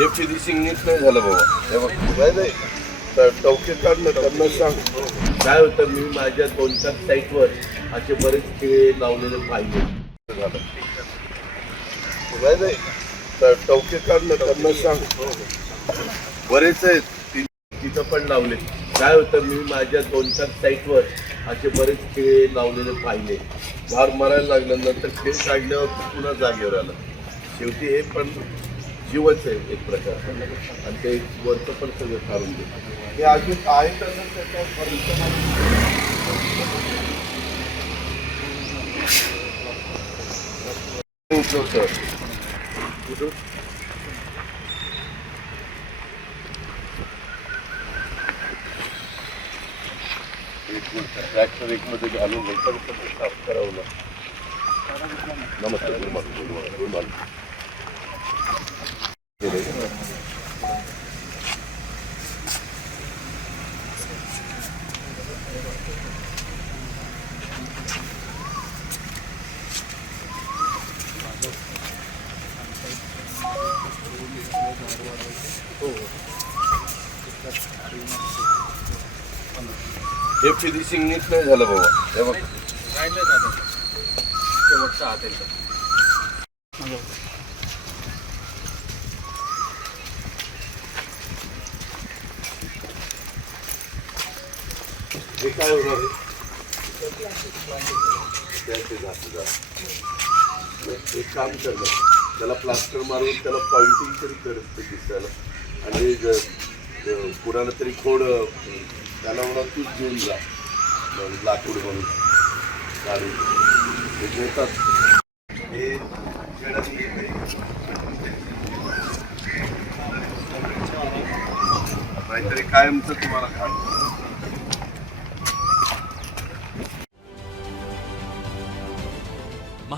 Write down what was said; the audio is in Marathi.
हे फिनिशिंग नीट नाही झालं बाबा. नाही तर टवके काढणं त्यांना सांग. काय होतं मी माझ्या दोन चार साईटवर असे बरेच खेळ लावलेले पाहिजे झालं नाही नाही. तर टवके काढणं त्यांना सांग. बरेच आहेत तिथं पण लावले काय होतं मी माझ्या दोन चार साईटवर असे बरेच खेळ लावलेले पाहिले भार मारायला लागल्यानंतर खेळ काढल्यावर पुन्हा जागेवर आलं. शेवटी हे पण जीवच आहे एक प्रकार. आणि ते वरचं पण सगळं काढून देतं. हे अजून आहे तर त्याच्या ट्रॅक्टर एक मध्ये घालून पण साफ करावं लागतं. नमस्कार हे फिनिशिंग नीट नाही झालं बाबा. हे बघ. हे काय होणार आहे जास्त एक काम करणं त्याला प्लास्टर मारून त्याला पॉइंटिंग तरी करत दिसायला आणि ज- कुणाला तरी खोड त्याला म्हणा तूच घेऊन जा लाकूड म्हणून काढून ते घेतात हे नाहीतरी कायमचं तुम्हाला काढ